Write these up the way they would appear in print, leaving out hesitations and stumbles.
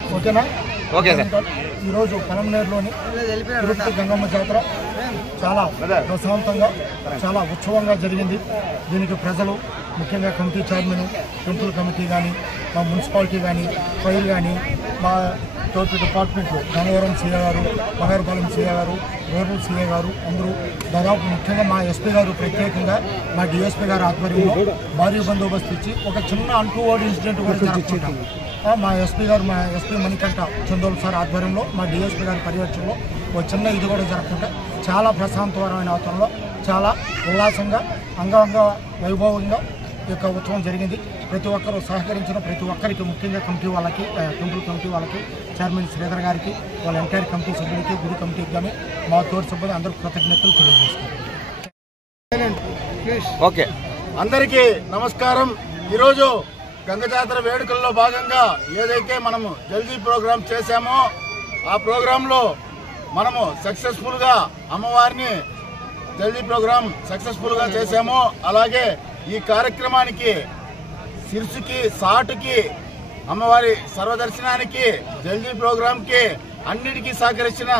ఓకేనా? Okay sir. ఈరోజు పలమనేరులోని తిరుపతి గంగమ్మ జాతర చాలా ప్రశాంతంగా చాలా ఉత్సవంగా జరిగింది. దీనికి ప్రజలు ముఖ్యంగా కమిటీ చైర్మన్, టెంపుల్ కమిటీ కానీ, మా మున్సిపాలిటీ కానీ, ఫైర్ కానీ, మా తోటి డిపార్ట్మెంట్లు గన్నవరం సీఏ గారు, బంగారుపాలెం సీఏ గారు, రూరల్ సీఏ గారు అందరూ దాదాపు ముఖ్యంగా మా ఎస్పీ గారు ప్రత్యేకంగా మా డిఎస్పీ గారి ఆధ్వర్యంలో భారీ బందోబస్తు ఇచ్చి ఒక చిన్న అన్‌టువర్డ్ ఇన్సిడెంట్ కూడా జరగకుండా మా ఎస్పీ మణికంఠ చందోల్ సార్ ఆధ్వర్యంలో మా డిఎస్పీ గారి పర్యవేక్షణలో ఒక చిన్న ఇది కూడా జరగకుండా చాలా ప్రశాంతకరమైన వాతావరణంలో చాలా ఉల్లాసంగా అంగరంగ వైభవంగా ఈ యొక్క ఉత్సవం జరిగింది. ప్రతి ఒక్కరూ సహకరించిన ప్రతి ఒక్కరికి ముఖ్యంగా కమిటీ వాళ్ళకి, టెంపుల్ కమిటీ వాళ్ళకి, చైర్మన్ శ్రీధర్ గారికి, వాళ్ళ ఎంటైర్ కమిటీ సభ్యులకి, గుడి కమిటీకి కానీ మా తోటి సభ్యులు అందరూ కృతజ్ఞతలు తెలియజేస్తున్నారు. ఓకే, అందరికీ నమస్కారం. ఈరోజు గంగ జాతర వేడుకల్లో భాగంగా ఏదైతే మనము జల్దీ ప్రోగ్రాం చేశామో ఆ ప్రోగ్రాంలో మనము సక్సెస్ఫుల్గా అమ్మవారిని జల్దీ ప్రోగ్రాం సక్సెస్ఫుల్గా చేశామో, అలాగే ఈ కార్యక్రమానికి శిరసుకి సాటుకి అమ్మవారి సర్వదర్శనానికి జల్దీ ప్రోగ్రాంకి అన్నిటికీ సహకరించిన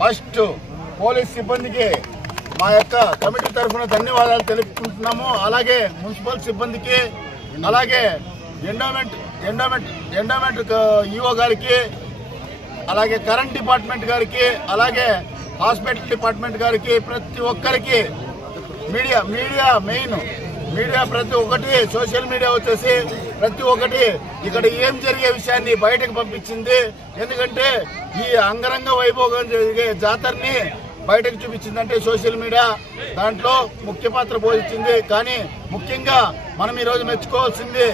ఫస్ట్ పోలీస్ సిబ్బందికి మా యొక్క కమిటీ తరఫున ధన్యవాదాలు తెలుపుకుంటున్నాము. అలాగే మున్సిపల్ సిబ్బందికి, అలాగే ఎండోమెంట్ ఈఓ గారికి, అలాగే కరెంట్ డిపార్ట్మెంట్ గారికి, అలాగే హాస్పిటల్ డిపార్ట్మెంట్ గారికి, ప్రతి ఒక్కరికి మీడియా మెయిన్ మీడియా ప్రతి ఒక్కటి, సోషల్ మీడియా వచ్చేసి ప్రతి ఒక్కటి ఇక్కడ ఏం జరిగే విషయాన్ని బయటకు పంపించింది. ఎందుకంటే ఈ అంగరంగ వైభోగం జరిగే జాతరని బయటకు చూపించిందంటే సోషల్ మీడియా దాంట్లో ముఖ్య పాత్ర పోషించింది. కానీ ముఖ్యంగా మనం ఈరోజు మెచ్చుకోవాల్సింది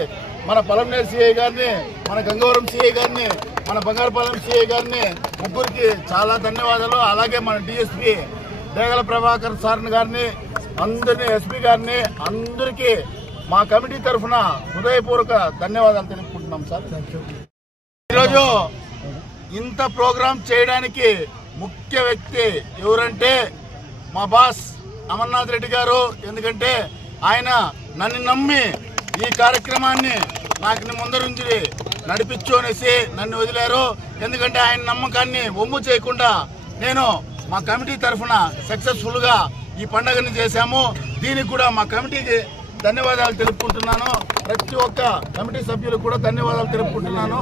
మన పలమనేరు సిఐ గారిని, మన గంగవరం సిఐ గారిని, మన బంగారుపాలెం సిఐ గారిని, ముగ్గురికి చాలా ధన్యవాదాలు. అలాగే మన డిఎస్పీ డేగల ప్రభాకర్ సార్ గారిని, అందరినీ, ఎస్పీ గారిని, అందరికీ మా కమిటీ తరఫున హృదయపూర్వక ధన్యవాదాలు తెలుపుకుంటున్నాం సార్. ఈరోజు ఇంత ప్రోగ్రాం చేయడానికి ముఖ్య వ్యక్తి ఎవరంటే మా బాస్ అమర్నాథ్ రెడ్డి గారు. ఎందుకంటే ఆయన నన్ను నమ్మి ఈ కార్యక్రమాన్ని నాకు ముందరుంచి నడిపించు అనేసి నన్ను వదిలారు. ఎందుకంటే ఆయన నమ్మకాన్ని ఒమ్ము చేయకుండా నేను మా కమిటీ తరఫున సక్సెస్ఫుల్ గా ఈ పండుగని చేశాము. దీనికి కూడా మా కమిటీకి ధన్యవాదాలు తెలుపుకుంటున్నాను. ప్రతి ఒక్క కమిటీ సభ్యులకు కూడా ధన్యవాదాలు తెలుపుకుంటున్నాను.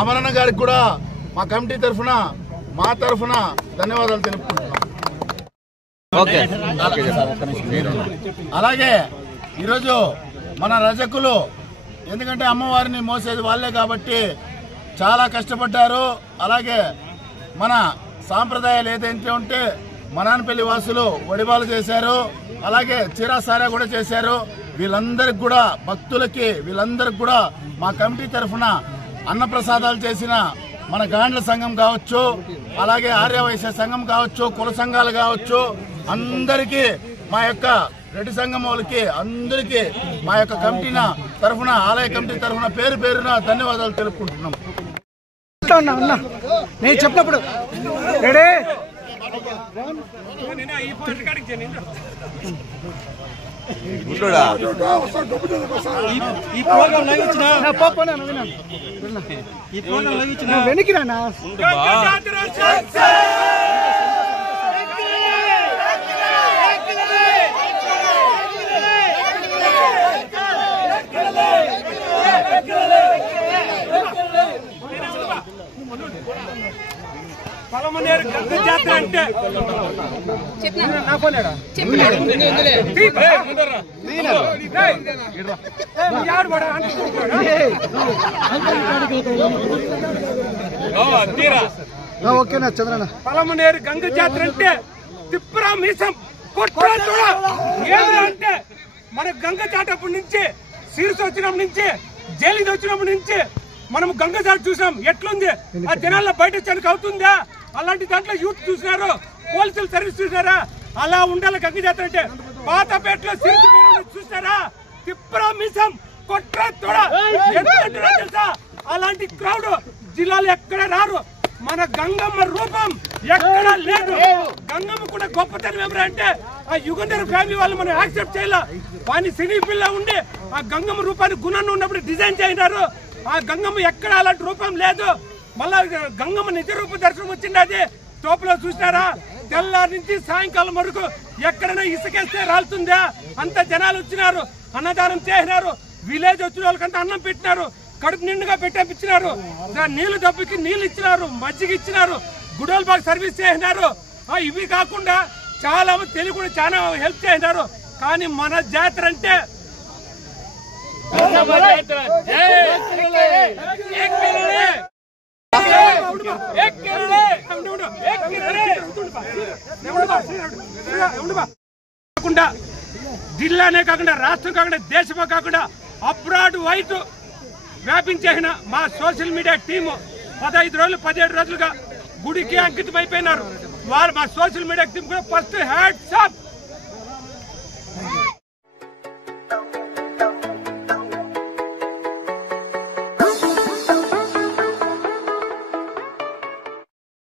అమరన్న గారికి కూడా మా కమిటీ తరఫున మా తరఫున ధన్యవాదాలు తెలుపుకుంటున్నాను. అలాగే ఈరోజు మన రజకులు ఎందుకంటే అమ్మవారిని మోసేది వాళ్ళే కాబట్టి చాలా కష్టపడ్డారు. అలాగే మన సాంప్రదాయాలు ఏదైతే ఉంటే మనానపల్లి వాసులు వడిబాలు చేశారు, అలాగే చీరాసారా కూడా చేశారు. వీళ్ళందరికి కూడా భక్తులకి వీళ్ళందరికి కూడా మా కమిటీ తరఫున అన్నప్రసాదాలు చేసిన మన గాండ్ల సంఘం కావచ్చు, అలాగే ఆర్యవైశ్య సంఘం కావచ్చు, కుల సంఘాలు కావచ్చు, అందరికీ మా యొక్క రెడ్డి సంఘం వాళ్ళకి అందరికీ మా యొక్క కమిటీ తరఫున ఆలయ కమిటీ తరఫున పేరు పేరున ధన్యవాదాలు తెలుపుకుంటున్నాం. నేను చెప్పినప్పుడు వెనక్కిరానా పలమనేరు గంగ జాతర అంటే ఓకేనా చంద్రన్న? పలమనేరు గంగ జాతర అంటే తిప్పరా మీసం కొట్టరా చూడ అంటే మన గంగ జాతరప్పటి నుంచి సీరియస్ వచ్చినప్పటి నుంచి జైలు వచ్చినప్పటి నుంచి మనం గంగ జాతర చూసాం. ఎట్లుంది ఆ జనాల్లో బయట వచ్చానికి అవుతుందా? అలాంటి దాంట్లో యూత్ చూసినారు, పోలీసులు సర్వీస్ చూసినారా? అలా ఉండాలి గంగ జాతర అంటే. పాతపేటలో సీరియస్ చూసారా? తిప్పరా మీసం కొట్రా తోడ తెలుసా? అలాంటి క్రౌడ్ జిల్లాలో ఎక్కడ రారు. మన గంగమ్మ రూపం ఎక్కడ లేదు. గంగమ్మ కూడా గొప్పతనం ఏమంటే ఆ యుగంధర్ ఫ్యామిలీ వాళ్ళు మనం యాక్సెప్ట్ చేయాల. వాని సినీ పిల్ల ఉండి ఆ గంగమ్మ రూపాన్ని గుణాన్ని ఉన్నప్పుడు డిజైన్ చేయినారు. ఆ గంగమ్మ ఎక్కడ అలాంటి రూపం లేదు. మళ్ళా గంగమ్మ నిజ రూప దర్శనం వచ్చింది. అది తోపులో చూసినారా? తెల్లారి నుంచి సాయంకాలం వరకు ఎక్కడైనా ఇసుకేస్తే రాలుతుందా? అంత జనాలు వచ్చినారు, అన్నదానం చేసినారు, విలేజ్ వచ్చిన వాళ్ళకంతా అన్నం పెట్టినారు, కడుపు నిండుగా పెట్టించినారు, నీళ్లు దబ్బుకి నీళ్లు ఇచ్చినారు, మజ్జిగ ఇచ్చినారు, గుడోలు బాగా సర్వీస్ చేసినారు. ఇవి కాకుండా చాలా తెలుగు కూడా చాలా హెల్ప్ చేసినారు. కానీ మన జాతర అంటే జిల్లానే కాకుండా రాష్ట్రం కాకుండా దేశమే కాకుండా అబ్రాడ్ వైట్ వ్యాపించేసిన మా సోషల్ మీడియా టీము 15 రోజులు 17 రోజులుగా గుడికి అంకితం అయిపోయినారు. వాళ్ళు మా సోషల్ మీడియా టీం కూడా ఫస్ట్ హ్యాట్స్ ఆఫ్.